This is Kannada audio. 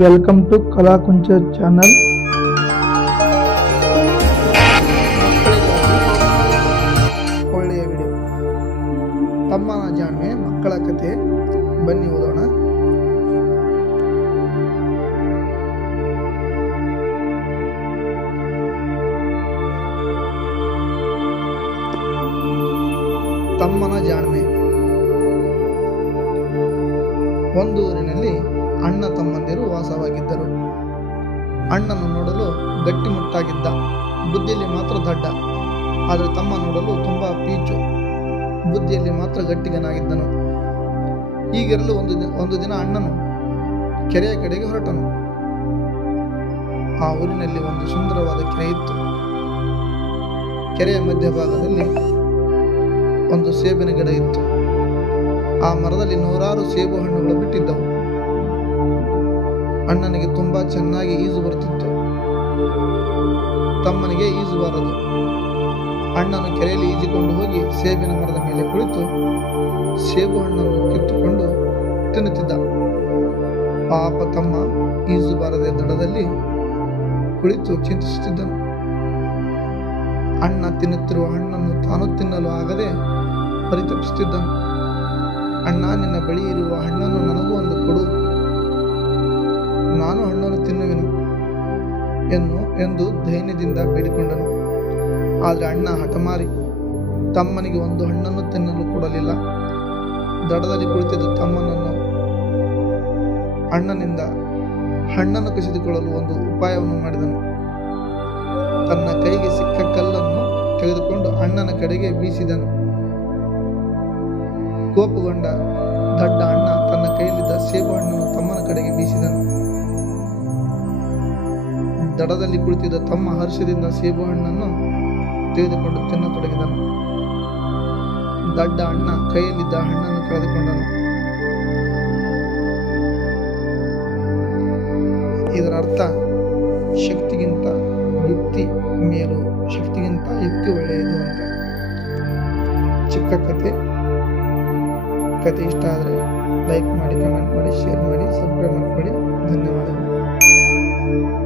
ವೆಲ್ಕಮ್ ಟು ಕಲಾಕುಂಚ ಚಾನಲ್ ಒಳ್ಳೆಯ ವಿಡಿಯೋ ತಮ್ಮನ ಜಾಣ್ಮೆ, ಮಕ್ಕಳ ಕತೆ. ಬನ್ನಿ ಓದೋಣ. ತಮ್ಮನ ಜಾಣ್ಮೆ. ಒಂದು ಊರಿನಲ್ಲಿ ಅಣ್ಣ ತಮ್ಮಂದಿರು ವಾಸವಾಗಿದ್ದರು. ಅಣ್ಣನು ನೋಡಲು ಗಟ್ಟಿಮುಟ್ಟಾಗಿದ್ದ ಬುದ್ಧಿಯಲ್ಲಿ ಮಾತ್ರ ದಡ್ಡ. ಆದರೆ ತಮ್ಮ ನೋಡಲು ತುಂಬ ಪೀಚು. ಬುದ್ಧಿಯಲ್ಲಿ ಮಾತ್ರ ಗಟ್ಟಿಗನಾಗಿದ್ದನು. ಈಗಿರಲು ಒಂದು ದಿನ ಒಂದು ದಿನ ಅಣ್ಣನು ಕೆರೆಯ ಕಡೆಗೆ ಹೊರಟನು. ಆ ಊರಿನಲ್ಲಿ ಒಂದು ಸುಂದರವಾದ ಕೆರೆ ಇತ್ತು. ಕೆರೆಯ ಮಧ್ಯಭಾಗದಲ್ಲಿ ಒಂದು ಸೇಬಿನ ಗಿಡ ಇತ್ತು. ಆ ಮರದಲ್ಲಿ ನೂರಾರು ಸೇಬು ಹಣ್ಣುಗಳು ಬಿಟ್ಟಿದ್ದವು. ಅಣ್ಣನಿಗೆ ತುಂಬಾ ಚೆನ್ನಾಗಿ ಈಜು ಬರುತ್ತಿತ್ತು. ತಮ್ಮನಿಗೆ ಈಜು ಬಾರದು. ಅಣ್ಣನು ಕೆರೆಯಲ್ಲಿ ಈಜಿಕೊಂಡು ಹೋಗಿ ಸೇಬಿನ ಮರದ ಮೇಲೆ ಕುಳಿತು ಸೇಬು ಹಣ್ಣನ್ನು ಕಿತ್ತುಕೊಂಡು ತಿನ್ನುತ್ತಿದ್ದ. ಪಾಪ ತಮ್ಮ ಈಜು ಬಾರದೆ ದಡದಲ್ಲಿ ಕುಳಿತು ಚಿಂತಿಸುತ್ತಿದ್ದನು. ಅಣ್ಣ ತಿನ್ನುತ್ತಿರುವ ಹಣ್ಣನ್ನು ತಾನು ತಿನ್ನಲು ಆಗದೆ ಪರಿತಪಿಸುತ್ತಿದ್ದನು. ಅಣ್ಣ, ನಿನ್ನ ಬಳಿ ಇರುವ ಹಣ್ಣನ್ನು ನನಗೂ ಒಂದು ಕೊಡು. ನಾನು ಹಣ್ಣನ್ನು ತಿನ್ನುವೆನು ಎನ್ನು ಎಂದು ಧೈನ್ಯದಿಂದ ಬೇಡಿಕೊಂಡನು. ಆದರೆ ಅಣ್ಣ ಹಠಮಾರಿ, ತಮ್ಮನಿಗೆ ಒಂದು ಹಣ್ಣನ್ನು ತಿನ್ನಲು ಕೊಡಲಿಲ್ಲ. ದಡದಲ್ಲಿ ಕುಳಿತಿದ್ದ ತಮ್ಮನನ್ನು ಅಣ್ಣನಿಂದ ಹಣ್ಣನ್ನು ಕಸಿದುಕೊಳ್ಳಲು ಒಂದು ಉಪಾಯವನ್ನು ಮಾಡಿದನು. ತನ್ನ ಕೈಗೆ ಸಿಕ್ಕ ಕಲ್ಲನ್ನು ತೆಗೆದುಕೊಂಡು ಅಣ್ಣನ ಕಡೆಗೆ ಬೀಸಿದನು. ಕೋಪಗೊಂಡ ದಡ್ಡ ಅಣ್ಣ ತನ್ನ ಕೈಯಲ್ಲಿದ್ದ ಸೇಬು ಹಣ್ಣನ್ನು ದಡದಲ್ಲಿ ಕುಳಿತಿದ್ದ ತಮ್ಮ ಹರ್ಷದಿಂದ ಸೇಬು ಹಣ್ಣನ್ನು ತೆಗೆದುಕೊಂಡು ತಿನ್ನತೊಡಗಿದನು. ದಡ್ಡ ಅಣ್ಣ ಕೈಯಲ್ಲಿದ್ದ ಹಣ್ಣನ್ನು ಕಳೆದುಕೊಂಡನು. ಇದರ ಅರ್ಥ ಶಕ್ತಿಗಿಂತ ಯುಕ್ತಿ ಮೇಲು, ಶಕ್ತಿಗಿಂತ ಯುಕ್ತಿ ಒಳ್ಳೆಯದು ಅಂತ. ಚಿಕ್ಕ ಕತೆ. ಕತೆ ಇಷ್ಟ ಆದರೆ ಲೈಕ್ ಮಾಡಿ, ಕಮೆಂಟ್ ಮಾಡಿ, ಶೇರ್ ಮಾಡಿ, ಸಬ್ಸ್ಕ್ರೈಬ್ ಮಾಡ್ಕೊಳ್ಳಿ. ಧನ್ಯವಾದಗಳು.